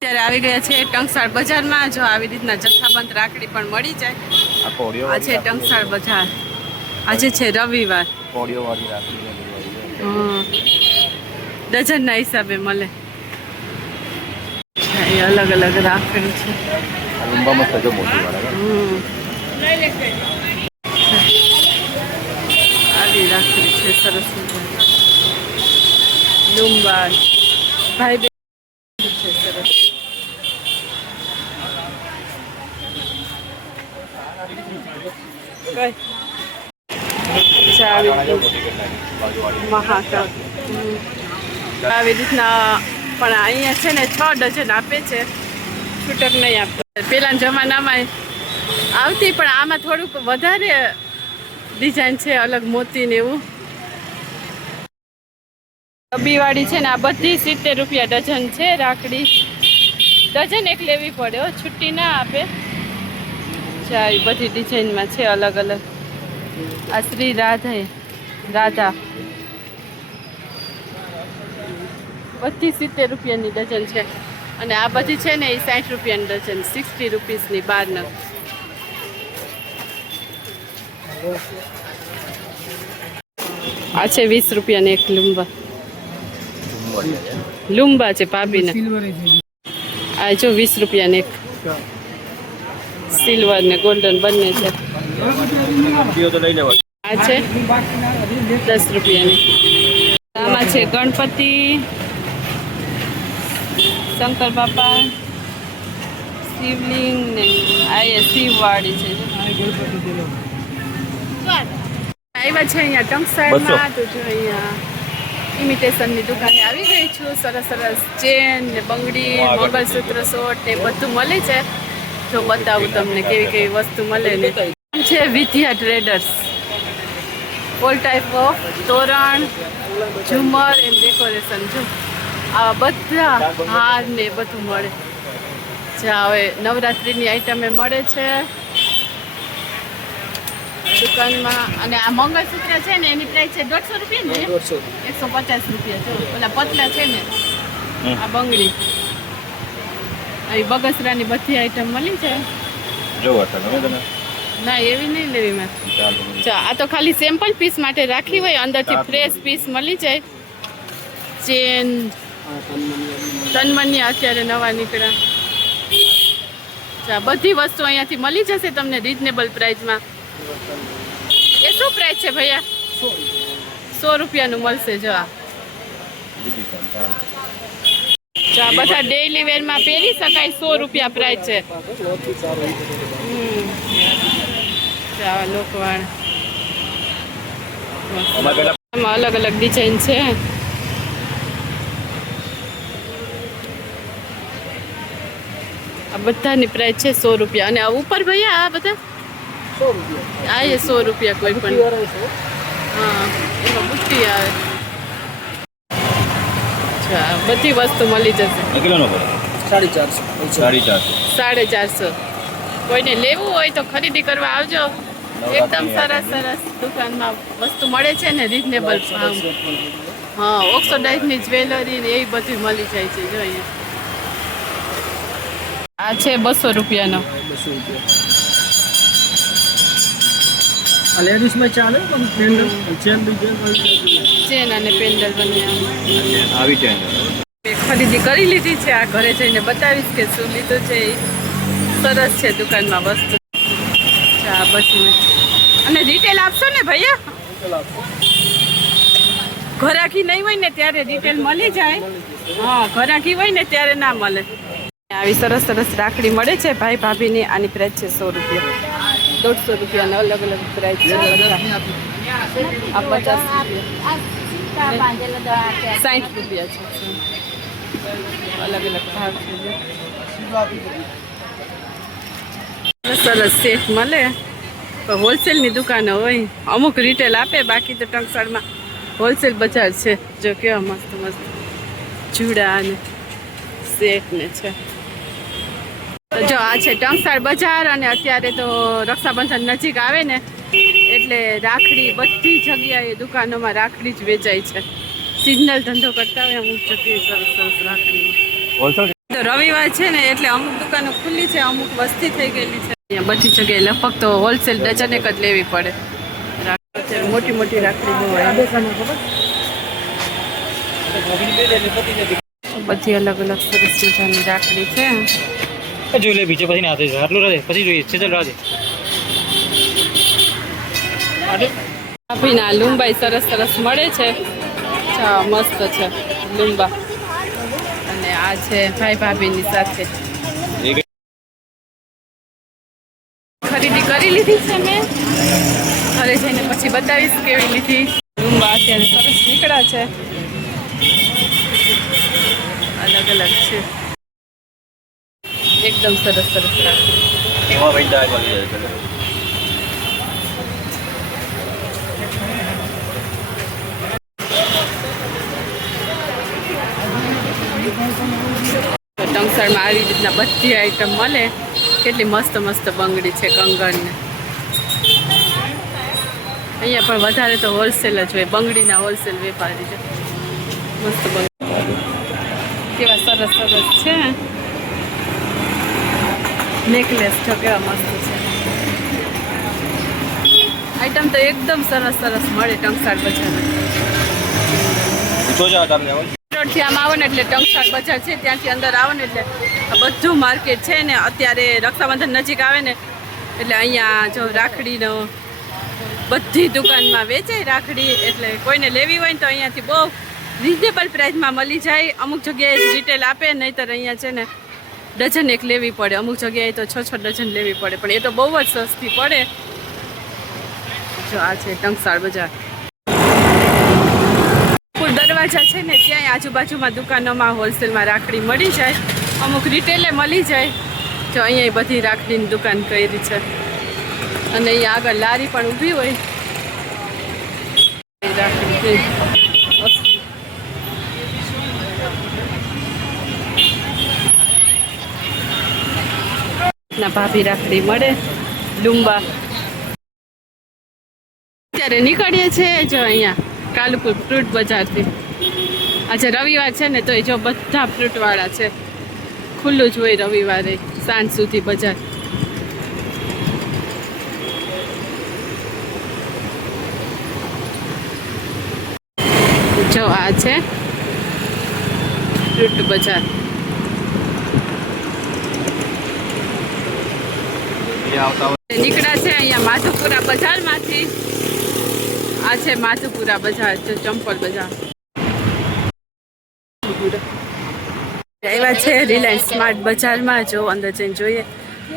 અત્યારે આવી ગયા છે ટંકસાળ બજારમાં. જો આવી રીતના જથ્થાબંધ રાખડી પણ મળી જાય. આ છે ટંકસાળ બજાર. આજે છે રવિવાર. ડઝનના હિસાબે મળે. એ અલગ અલગ રાખડી છે. આવી રાખડી છે સરસ લુંબા ભાઈ છે સરસ. મહાકાળ આવી રીતના પણ અહીંયા છે ને 6 ડઝન આપે છે, છૂટક નહીં આપતો. પેલાના જમાનામાં આવતી પણ આમાં થોડુંક વધારે ડિઝાઇન છે, અલગ મોતી ને એવું. ડબ્બીવાળી છે ને આ બધી 70 રૂપિયા ડઝન છે રાખડી. ડઝન એક લેવી પડે, છુટ્ટી ના આપે. આવી બધી ડિઝાઇનમાં છે અલગ અલગ. આ શ્રી રાધા બધી 70 રૂપિયાની ડઝન છે. અને આ બધી છે ને એ 60 રૂપિયાની ડઝન, 60 રૂપીસની 12 નંગ. આ છે 20 રૂપિયાની એક લુંબા છે ભાભીને. આ જો 20 રૂપિયાની એક સિલ્વર ને ગોલ્ડન બંને છે. આ છે 10 રૂપિયાની. આમાં છે ગણપતિ, શંકર બાપા, શિવલિંગ ને આ શિવવાળી છે. આવ્યા છે અહીંયા ટંકસાળમાં. તો જો અહીંયા ઇમિટેશનની દુકાને આવી ગઈ છું. સરસ સરસ ચેન ને બંગડી, મંગળસૂત્ર, શોટ ને બધું મળે છે. જો બતાવું તમને કેવી કેવી વસ્તુ મળે ને. છે વિદ્યા ટ્રેડર્સ. ઓલ ટાઈપ ઓફ તોરણ, ઝુમર એન્ડ ડેકોરેશન. જો આ બધા હાર ને બધું મળે. જ્યાં હવે નવરાત્રિની આઈટમે મળે છે દુકાનમાં. અને આ મંગળસૂત્ર છે ને એની પ્રાઇસ છે 150 રૂપિયા ને 150 રૂપિયા. જો ઓલા પતલા છે ને આ બંગડી, આવી બગસરાની બધી આઈટમ મળી છે. ના એવી નહીં લેવી મેં. આ તો ખાલી સેમ્પલ પીસ માટે રાખી હોય, અંદરથી ફ્રેશ પીસ મળી જાય. ચેન તનમની અત્યારે નવા નીકળ્યા. બધી વસ્તુ અહીંયાથી મળી જશે તમને રીઝનેબલ પ્રાઇસમાં. એ શું પ્રાઇસ છે ભૈયા? 100 રૂપિયાનું મળશે. જો આ બધા ડેઈલી વેરમાં પહેરી શકાય. 100 રૂપિયા પ્રાઇસ છે. લોકવાણ અલગ અલગ ડિઝાઇન છે. આ બધાની પ્રાઇસ છે 100 રૂપિયા. અને ઉપર ભૈયા આ બધા 100 રૂપિયા. આ 100 રૂપિયા કોઈ પણ. હા એમાં બુટ્ટી આવે. બધી વસ્તુ મળી જશે. 450. કોઈને લેવું હોય તો ખરીદી કરવા આવજો. એકદમ સરસ સરસ દુકાનમાં વસ્તુ મળે છે ને રીઝનેબલ ભાવ. હા ઓક્સોડાઇઝની જ્વેલરી ને એ બધી મળી જાય છે. જો અહીંયા આ છે 200 રૂપિયાનો. લેડીઝમાં ચાલે ચેન અને પેન્ડલ બંને આવી છે. ખરીદી કરી લીધી છે. આ ઘરે જઈને બતાવીશ કે શું લીધું છે. સરસ છે દુકાનમાં વસ્તુ. આ બધું. અને રિટેલ આપશો ને ભૈયા? ઘરાકી નહીં હોય ને ત્યારે રિટેલ મળી જાય. હા ઘરાકી હોય ને ત્યારે ના મળે. આવી સરસ સરસ રાખડી મળે છે ભાઈ ભાભીની. આની પ્રાઇસ છે 100 રૂપિયા. 150 રૂપિયાને અલગ અલગ પ્રાઇસ છે. આ 50 રૂપિયા, 60 રૂપિયા છે. અલગ અલગ ભાવ છે. સરસ સેટ મળે. હોલસેલની દુકાનો હોય. અમુક રિટેલ આપે, બાકી તો ટંકસાળમાં હોલસેલ બજાર છે. જો કેવા મસ્ત મસ્ત ચૂડા અને સેટ ને છે. જો આ છે ટંકસાળ બજાર. અને અત્યારે તો રક્ષાબંધન નજીક આવે ને એટલે રાખડી બધી જગ્યાએ દુકાનોમાં રાખડી જ વેચાય છે. સિઝનલ ધંધો કરતા હોય અમુક જગ્યાએ સરસ સરસ રાખડી. તો રવિવાર છે ને એટલે અમુક દુકાનો ખુલ્લી છે, અમુક વસ્તી થઈ ગયેલી છે. અહીંયા બધી જગ્યાએ લગભગ તો હોલસેલ ડઝન એક જ લેવી પડે. મોટી મોટી રાખડી હોય, બધી અલગ અલગ સરસ મજાની રાખડી છે. જોઈ લે બીજે પછી ના આટલું રહે પછી જોઈએ છે. ચાલ રાજે ભાભીના લુંબાઈ સરસ સરસ મળે છે. મસ્ત છે લુંબા. અને આ છે ભાઈ ભાભીની સાથે ખરીદી કરી લીધી છે મેં. ઘરે જઈને પછી બતાવીશ કેવી લીધી. લુંબા અત્યારે સરસ નીકળ્યા છે, અલગ અલગ છે, એકદમ સરસ સરસ ટંકસાળમાં આવી રીતના બધી આઈટમ મળે. કેટલી મસ્ત મસ્ત બંગડી છે, કંગણ. અહીંયા પણ વધારે તો હોલસેલ જ હોય, બંગડીના હોલસેલ વેપારી છે. મસ્ત બંગડી કેવા સરસ સરસ છે. નેકલેસ જો કેવા મસ્ત છે. આઈટમ તો એકદમ સરસ સરસ મળે ટંકસાળ બજારમાં. રોડથી આમ આવો ને એટલે ટંકસાળ બજાર છે, ત્યાંથી અંદર આવો ને એટલે બધું માર્કેટ છે ને. અત્યારે રક્ષાબંધન નજીક આવે ને એટલે અહીંયા જો રાખડીનો બધી દુકાનમાં વેચાય રાખડી. એટલે કોઈને લેવી હોય ને તો અહીંયાથી બહુ રિઝનેબલ પ્રાઇસમાં મળી જાય. અમુક જગ્યાએ રિટેલ આપે, નહીંતર અહીંયા છે ને ડઝન એક લેવી પડે. અમુક જગ્યાએ તો 6 ડઝન લેવી પડે, પણ એ તો બહુ જ સસ્તી પડે. જો આ છે ટંકસાળ બજાર. દરવાજા છે ને ત્યાં આજુબાજુમાં દુકાનોમાં હોલસેલમાં રાખડી મળી જાય, અમુક રિટેલે મળી જાય. જો અહીંયા બધી રાખડીની દુકાન કરી છે. અને અહીંયા આગળ લારી પણ ઊભી હોય. રાખડી ના ભાભી રાખડી મળે. લુંબા અત્યારે નીકળીએ છીએ જો અહીંયા કાલુપુર ફ્રૂટ બજારથી. આજે રવિવાર છે ને તો એ જો બધા ફ્રૂટવાળા છે, ખુલ્લું જ હોય રવિવારે સાંજ સુધી બજાર. જો આ છે ફ્રૂટ બજાર. નીકળ્યા છે અહીંયા માધુપુરા બજારમાંથી. આ છે માધુપુરા બજાર, જો ચંપલ બજાર. આવ્યા છે રિલાયન્સ સ્માર્ટ બજારમાં. જો અંદર જઈને જોઈએ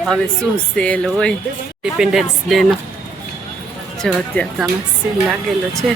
હવે શું સેલ હોય. ઇન્ડિપેન્ડન્સ ડે નો જો અત્યારે આમાં સેલ લાગેલો છે.